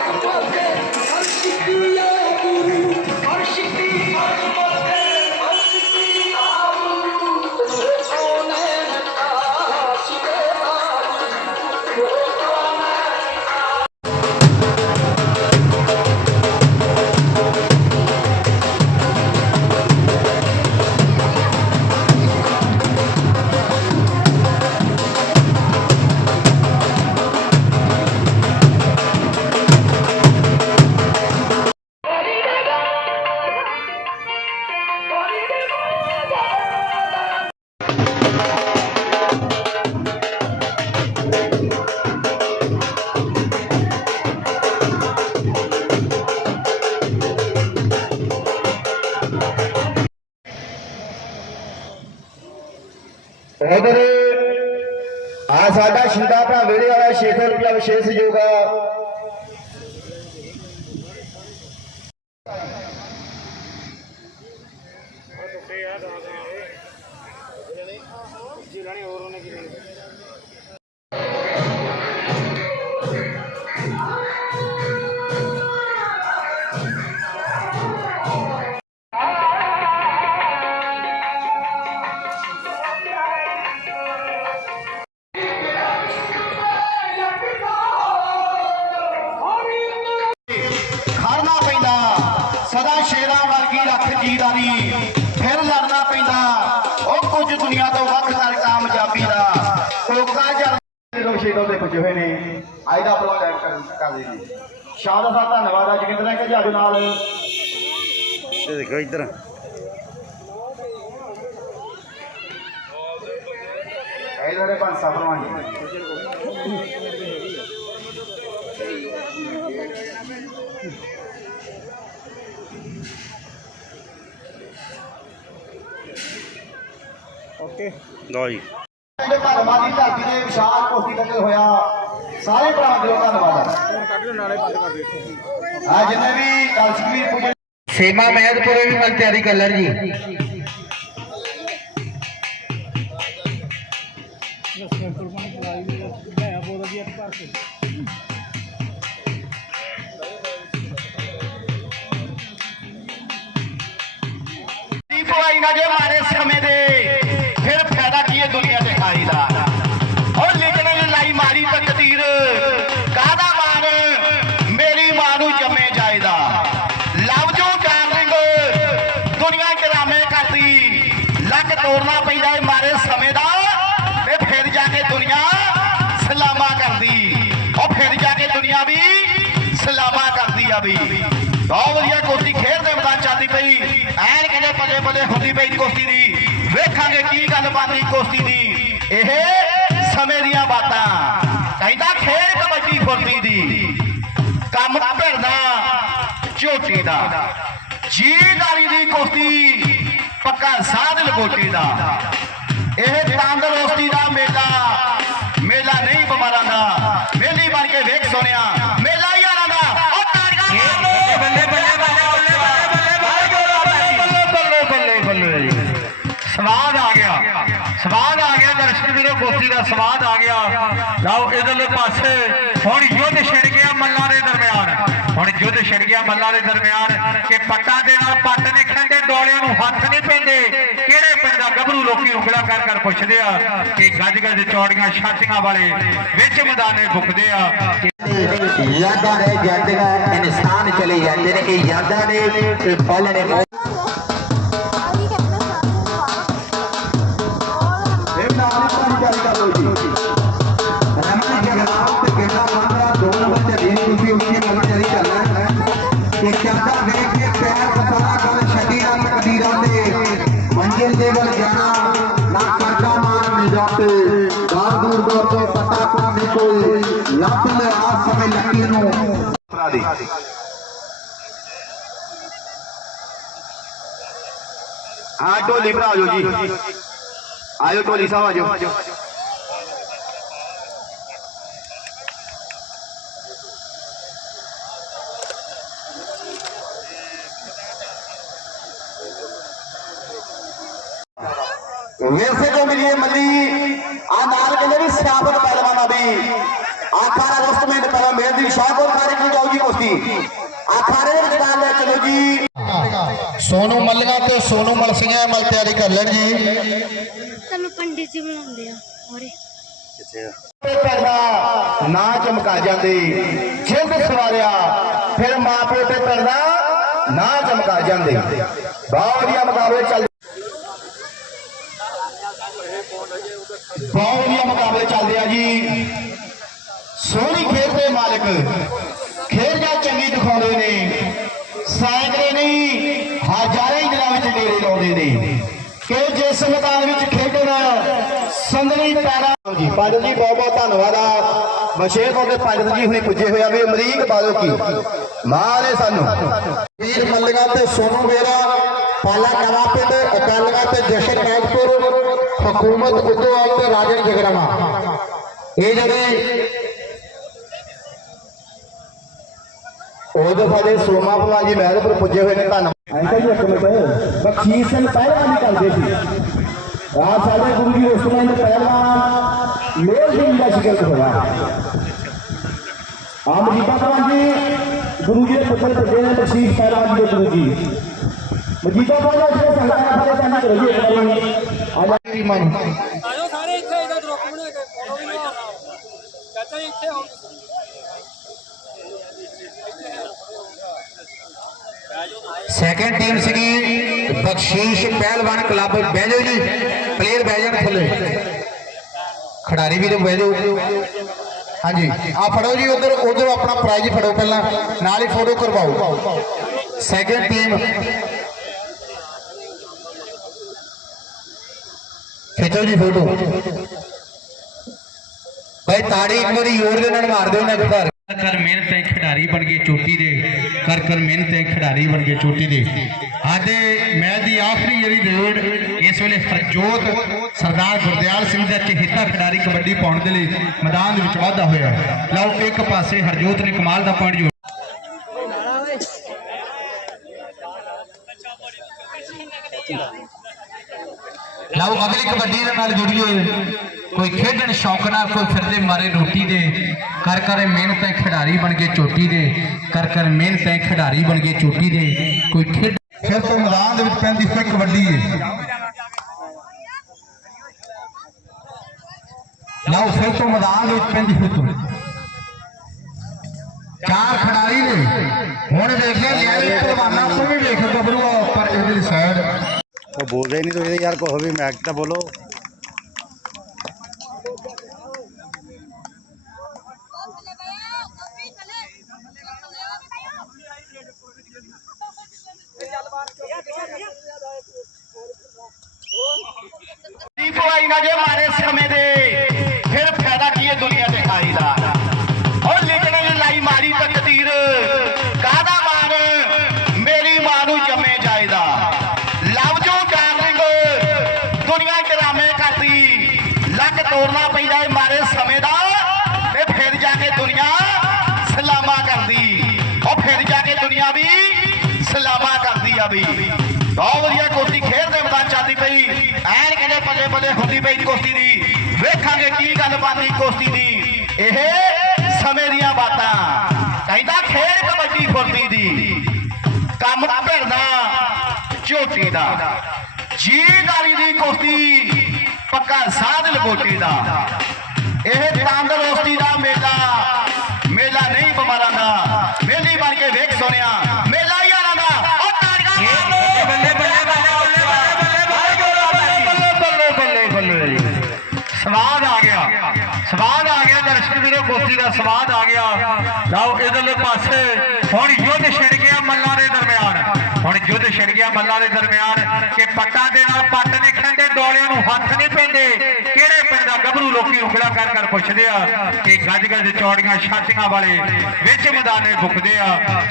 Thank you. ਉਧਰ ਆ ਸਾਡਾ ਸ਼ੀਦਾ ਭਾ ਵੇੜੇ ਵਾਲਾ 600 ਰੁਪਿਆ ਵਿਸ਼ੇਸ਼ ਯੋਗਾ ਉਹ। ਟੁੱਟੇ ਆ ਦਾਦਾ ਜਿਹੜੇ ਹੋਰ ਉਹਨੇ ਕੀ ਖਰੀਦੋ ਤੇ ਕੁਝ ਹੋਏ ਨੇ। ਅੱਜ ਦਾ ਪ੍ਰੋਗਰਾਮ ਕਰ ਦਿੱਤੀ ਸ਼ਾਹ ਦਾ ਸਾਹਿਬ ਧੰਨਵਾਦ ਅੱਜ ਕਿੰਦਰਾ ਕਿ ਜੱਗ ਨਾਲ। ਇਹ ਦੇਖੋ ਇੱਧਰ। ਇਹਦੇ ਪੰਸਾ ਪਰਵਾਨੀ ओके okay. जी ਦੇ ਵਿਸ਼ਾਲ ਕੋਸ਼ਿਸ਼ ਕਰਦੇ ਹੋਇਆ। ਸਾਰੇ ਭਰਾਵਾਂ ਦਾ ਧੰਨਵਾਦ। ਆ ਜਿੰਨੇ ਵੀ ਕਲਸਕਵੀਰ ਪੂਜਨ ਸੇਮਾ ਮਹਿਦਪੁਰੇ ਵੀ ਮਨ ਤਿਆਰੀ ਕਰ ਲੈਣ ਜੀ। ਦੀ ਭਲਾਈ ਨਾ ਜੇ ਮਾਰੇ ਸਮੇਂ ਦੇ। ਸਲਾਮਾ ਕਰਦੀ ਬਹੁਤ ਵਧੀਆ ਕੁਸ਼ਤੀ ਖੇਡ ਦੇ ਮੈਦਾਨ ਚੱਲਦੀ ਪਈ। ਐਨ ਕਹਿੰਦੇ ਬੱਲੇ ਬੱਲੇ ਹੁੰਦੀ ਪਈ ਕੁਸ਼ਤੀ ਦੀ। ਵੇਖਾਂਗੇ ਕੀ ਗੱਲ ਬਾਤੀ ਕੁਸ਼ਤੀ ਦੀ। ਇਹ ਸਮੇਂ ਦੀਆਂ ਬਾਤਾਂ। ਕਹਿੰਦਾ ਖੇਡ ਕਬੱਡੀ ਫੁਰਤੀ ਦੀ। ਕੰਮ ਭਿੜਦਾ ਝੋਟੀ ਦਾ। ਜੀਦਾਰੀ ਦੀ ਕੁਸ਼ਤੀ ਪੱਕਾ ਸਾਧ ਲਗੋਟੀ ਦਾ। ਇਹ ਤੰਦਰੁਸਤੀ ਦਾ ਮੇਲਾ। ਮੇਲਾ ਨਹੀਂ ਬਿਮਾਰਾਂ ਦਾ। ਮੇਲੀ ਬਣ ਕੇ ਵੇਖ ਸੋਨਿਆ ਲਓ ਇਧਰਲੇ ਪਾਸੇ। ਹੁਣ ਯੁੱਧ ਛਿੜ ਗਿਆ ਮੱਲਾਂ ਦੇ ਦਰਮਿਆਨ। ਹੁਣ ਯੁੱਧ ਛਿੜ ਗਿਆ ਮੱਲਾਂ ਦੇ ਦਰਮਿਆਨ ਕਿ ਪੱਟਾਂ ਦੇ ਨਾਲ ਪੱਟ ਨੇ ਖੰਡੇ ਡੋਲਿਆਂ ਨੂੰ ਹੱਥ ਨਹੀਂ ਪੈਂਦੇ। ਕਿਹੜੇ ਪਿੰਡ ਦਾ ਗੱਭਰੂ ਲੋਕੀ ਉਂਗਲਾ ਕਰ ਕਰ ਪੁੱਛਦੇ ਆ ਕਿ ਗੱਜ ਗੱਜ ਚੌੜੀਆਂ ਛਾਤੀਆਂ ਵਾਲੇ ਵਿੱਚ ਮੈਦਾਨੇ ਫੁੱਕਦੇ ਆ। ਯਾਦਾਂ ਰਹਿ ਜਾਂਦੀਆਂ ਇਨਸਾਨ ਚਲੇ ਜਾਂਦੇ ਨੇ, ਇਹ ਯਾਦਾਂ ਨੇ, ਇਹ ਪਲ ਨੇ ਦਾਰ ਦੂਰ ਦੂਰ ਤੋਂ ਪਤਾ ਕੋ ਨਹੀਂ ਕੋਈ ਲੱਭ ਲੈ ਆ ਸਮੇਂ ਲੱਕੀ ਨੂੰ। ਦੀ ਹਾਂ ਢੋਲੀ ਭਰਾ ਆਜੋ ਜੀ। ਆਜੋ ਢੋਲੀ ਸਾਹਿਬ ਆਜੋ ਵੇਸੇ ਤੋਂ ਮਿਲੀਏ ਮੱਲੀ ਆ ਨਾਲ ਕਹਿੰਦੇ ਵੀ ਸਿਆਪਤ ਪਹਿਲਵਾਨਾਂ ਦੀ ਆਖਾਂ ਰਸਤ ਮਿੰਟ ਪਹਿਲਾਂ ਮੇਰ ਦੀ ਸ਼ਾਹਕੋਟ ਖਾਰੇ ਕੀ ਜਾਊਗੀ ਕੁਸ਼ਤੀ? ਅਖਾੜੇ ਦੇ ਵਿਚਕਾਰ ਲੈ ਚਲੋ ਜੀ। ਸੋਨੂ ਮੱਲੀਆਂ ਤੇ ਸੋਨੂ ਮਲਸੀਆਂ ਮਲ ਤਿਆਰੀ ਕਰ ਲੈਣ ਜੀ। ਤੁਹਾਨੂੰ ਪੰਡਿਤ ਜੀ ਬੁਲਾਉਂਦੇ ਆ ਹੋਰੇ। ਕਿੱਥੇ ਆ? ਤੇ ਪੈਦਾ ਨਾ ਚਮਕਾ ਜਾਂਦੇ ਜਿੰਦ ਸਵਾਰਿਆ ਫਿਰ ਮਾਂ ਪਿਓ ਤੇ ਪੈਦਾ ਨਾ ਚਮਕਾ ਜਾਂਦੇ। ਬਹੁਤ ਵਧੀਆ ਮੁਕਾਬਲੇ ਚੱਲ ਬਹੁਤ ਵਧੀਆ ਮੁਕਾਬਲੇ ਚੱਲਦੇ ਆ ਜੀ। ਸੋਹਣੀ ਖੇਡ ਦੇ ਮਾਲਕ, ਖੇਡ ਜਾਂ ਚੰਗੀ ਦਿਖਾਉਂਦੇ ਨੇ। ਸੈਂਕੜੇ ਨਹੀਂ, ਹਜ਼ਾਰਾਂ ਹੀ ਦਿਨਾਂ ਵਿੱਚ ਡੇਰੇ ਲਾਉਂਦੇ ਨੇ। ਕਿ ਜਿਸ ਮੈਦਾਨ ਵਿੱਚ ਖੇਡਣਾ ਸੰਧਣੀ ਪੈਰਾ ਜੀ ਪਾਜਲ ਜੀ, ਬਹੁਤ ਬਹੁਤ ਧੰਨਵਾਦ ਆ। ਵਿਸ਼ੇਸ਼ ਤੌਰ ਤੇ ਪੰਡਤ ਜੀ ਹੁਣੇ ਪੁੱਜੇ ਹੋਏ ਆ ਵੀ ਅਮਰੀਕ ਬਾਦਲ ਕੀ? ਮਾਂ ਨੇ ਸਾਨੂੰ। ਵੀਰ ਮੱਲੀਆਂ ਤੇ ਸੋਨੂ ਵੇਰਾ, ਪਾਲਾ ਨਵਾਂ ਪਿੰਡ ਅਕਾਲੀਆਂ ਤੇ ਜਸ਼ਨ ਹਕੂਮਤ ਉਦੋਵਾਲ ਤੇ ਰਾਜਨ ਜਗਰਾਮਾ ਇਹ ਜਿਹੜੇ ਉਹਦੇ ਸਾਡੇ ਸੋਮਾ ਭਲਵਾਨ ਜੀ ਮਹਿਲਪੁਰ ਪੁੱਜੇ ਹੋਏ ਨੇ ਧੰਨਵਾਦ ਅੰਕਲ ਜੀ ਇੱਕ ਮਿੰਟ। ਬਖਸ਼ੀਸ਼ ਸਿੰਘ ਪਹਿਲਵਾਨ ਕਰਦੇ ਸੀ। ਆ ਸਾਡੇ ਗੁਰੂ ਜੀ ਉਸਮਾਨ ਦੇ ਪਹਿਲਵਾਨ ਮੇਰ ਸਿੰਘ ਦਾ ਸ਼ਿਕਰ ਹੋਇਆ ਆ ਮਜੀਦਾ ਜੀ, ਗੁਰੂ ਜੀ ਦੇ ਪੁੱਤਰ ਪੁੱਜੇ ਨੇ, ਬਖਸ਼ੀਸ਼ ਪਹਿਲਵਾਨ ਦੇ ਗੁਰੂ ਜੀ। ਮਜੀਦਾ ਭਲਵਾਨ ਜੀ ਦੇ ਸੰਗਤਾਂ ਫਲੇ ਚਾਹੀ ਕਰੋ ਇੱਕ ਵਾਰੀ। ਜੀ ਮਨ ਆਜੋ ਸਾਰੇ ਇੱਥੇ ਇਹਦਾ ਗਰੁੱਪ ਬਣਾ ਕੇ ਫੋਟੋ ਵੀ ਲਵਾ ਚਾਚਾ ਜੀ ਇੱਥੇ ਆਓ। ਸੈਕੰਡ ਟੀਮ ਸੀਗੀ ਬਖਸ਼ੀਸ਼ ਪਹਿਲਵਾਨ ਕਲੱਬ ਬਹਿਜੋ ਜੀ। ਪਲੇਅਰ ਬਹਿ ਜਾਣ ਥੱਲੇ। ਖਿਡਾਰੀ ਵੀ ਤੇ ਬਹਿ ਜਾਓ ਹਾਂਜੀ। ਆ ਫੜੋ ਜੀ ਉਧਰ ਉਧਰ ਆਪਣਾ ਪ੍ਰਾਈਜ਼ ਫੜੋ ਪਹਿਲਾਂ। ਨਾਲ ਹੀ ਫੋਟੋ ਕਰਵਾਓ। ਸੈਕੰਡ ਟੀਮ ਖਿੱਚੋ ਜੀ ਫੋਟੋ। ਭਾਈ ਤਾੜੀ ਇੱਕ ਵਾਰੀ ਜ਼ੋਰ ਦੇ ਨਾਲ ਮਾਰ ਦਿਓ ਨਾ ਘਰ। ਕਰ ਮਿਹਨਤ ਹੈ ਖਿਡਾਰੀ ਬਣ ਗਏ ਚੋਟੀ ਦੇ। ਕਰ ਕਰ ਮਿਹਨਤ ਹੈ ਖਿਡਾਰੀ ਬਣ ਗਏ ਚੋਟੀ ਦੇ। ਅੱਜ ਮੈਚ ਦੀ ਆਖਰੀ ਜਿਹੜੀ ਰੇਡ ਇਸ ਵੇਲੇ ਹਰਜੋਤ ਸਰਦਾਰ ਗੁਰਦਿਆਲ ਸਿੰਘ ਦਾ ਚਹੇਤਾ ਖਿਡਾਰੀ ਕਬੱਡੀ ਪਾਉਣ ਦੇ ਲਈ ਮੈਦਾਨ ਦੇ ਵਿੱਚ ਵਾਧਾ ਹੋਇਆ। ਲਓ, ਇੱਕ ਪਾਸੇ ਹਰਜੋਤ ਨੇ ਕਮਾਲ ਦਾ ਪੁਆਇੰਟ ਲਓ, ਅਗਲੀ ਕਬੱਡੀ ਦੇ ਨਾਲ ਜੁੜੀਏ। ਕੋਈ ਖੇਡਣ ਸ਼ੌਕ ਨਾਲ ਕੋਈ ਫਿਰਦੇ ਮਾਰੇ ਰੋਟੀ ਦੇ। ਕਰ ਕਰ ਮਿਹਨਤ ਹੈ ਖਿਡਾਰੀ ਬਣ ਕੇ ਚੋਟੀ ਦੇ। ਕਰ ਕਰ ਮਿਹਨਤ ਹੈ ਖਿਡਾਰੀ ਬਣ ਕੇ ਚੋਟੀ ਦੇ। ਕੋਈ ਖੇਡ ਫਿਰ ਤੋਂ ਮੈਦਾਨ ਦੇ ਵਿੱਚ ਪੈਂਦੀ ਹੋਈ ਕਬੱਡੀ ਹੈ ਲਓ, ਫਿਰ ਤੋਂ ਮੈਦਾਨ ਦੇ ਵਿੱਚ ਪੈਂਦੀ ਹੋਈ ਕਬੱਡੀ ਚਾਰ ਖਿਡਾਰੀ ਨੇ। ਹੁਣ ਵੇਖਿਆ ਲਿਆਈ ਪਹਿਲਵਾਨਾਂ ਤੋਂ ਵੀ ਵੇਖ ਗੱਭਰੂ ਪਰ ਇਹਦੀ ਸਾਈਡ ਉਹ ਬੋਲਦੇ ਨਹੀਂ ਤੁਸੀਂ ਯਾਰ ਕੋ ਵੀ ਮੈਕ ਤਾਂ ਬੋਲੋ। ਦੀ ਨਾ ਜੇ ਮਾਰੇ ਸਮੇਂ ਦੇ। ਤੋੜਨਾ ਪੈਂਦਾ ਏ ਮਾਰੇ ਸਮੇਂ ਦਾ ਤੇ ਫਿਰ ਜਾ ਕੇ ਦੁਨੀਆ ਸਲਾਮਾ ਕਰਦੀ। ਉਹ ਫਿਰ ਜਾ ਕੇ ਦੁਨੀਆ ਵੀ ਸਲਾਮਾ ਕਰਦੀ ਆ ਵੀ ਬਹੁਤ ਵਧੀਆ ਕੁਸ਼ਤੀ ਖੇਡ ਦੇ ਮੈਦਾਨ ਚੱਲਦੀ ਪਈ। ਐਨ ਕਹਿੰਦੇ ਬੱਲੇ ਬੱਲੇ ਹੁੰਦੀ ਪਈ ਕੁਸ਼ਤੀ ਦੀ। ਵੇਖਾਂਗੇ ਕੀ ਗੱਲ ਬਾਤੀ ਕੁਸ਼ਤੀ ਦੀ। ਇਹ ਸਮੇਂ ਦੀਆਂ ਬਾਤਾਂ। ਕਹਿੰਦਾ ਖੇਡ ਕਬੱਡੀ ਫੁਰਤੀ ਦੀ। ਕੰਮ ਭਿੜਦਾ ਝੋਟੀ ਦਾ। ਜੀ ਨਾਲੀ ਦੀ ਕੁਸ਼ਤੀ ਪੱਕਾ ਸਾਧ ਲਗੋਟੀ ਦਾ ਇਹ ਤੰਦਰੁਸਤੀ ਦਾ ਮੇਲਾ ਮੇਲਾ ਨਹੀਂ ਬਿਮਾਰਾਂ ਦਾ ਮੇਲੀ ਬਣ ਕੇ ਵੇਖ ਸੋਨਿਆ ਮੇਲਾ ਯਾਰਾਂ ਦਾ ਉਹ ਤਾੜੀਆਂ ਮਾਰੋ ਬੱਲੇ ਬੱਲੇ ਬੱਲੇ ਬੱਲੇ ਬੱਲੇ ਬੱਲੇ ਬੱਲੇ ਸਵਾਦ ਆ ਗਿਆ ਸਵਾਦ ਆ ਗਿਆ ਦਰਸ਼ਕ ਵੀਰੋ ਕੁਸ਼ਤੀ ਦਾ ਸਵਾਦ ਆ ਗਿਆ ਲਓ ਇਧਰਲੇ ਪਾਸੇ ਹੁਣ ਯੁੱਧ ਛਿੜ ਗਿਆ ਮੱਲਾਂ ਦੇ ਦਰਮਿਆਨ ਹੁਣ ਯੁੱਧ ਛਿੜ ਗਿਆ ਮੱਲਾਂ ਦੇ ਦਰਮਿਆਨ ਕਿ ਪੱਟਾਂ ਦੇ ਨਾਲ ਪੱਟ ਨਹੀਂ ਡੋਲਿਆਂ ਨੂੰ ਹੱਥ ਨਹੀਂ ਪੈਂਦੇ। ਕਿਹੜੇ ਪਿੰਡ ਦਾ ਗੱਭਰੂ ਲੋਕੀ ਉਖੜਾ ਕਰ ਕਰ ਪੁੱਛਦੇ ਆ ਕਿ ਗੱਜ ਗੱਜ ਚੌੜੀਆਂ ਛਾਤੀਆਂ ਵਾਲੇ ਵਿੱਚ ਮੈਦਾਨੇ ਫੁੱਕਦੇ ਆ।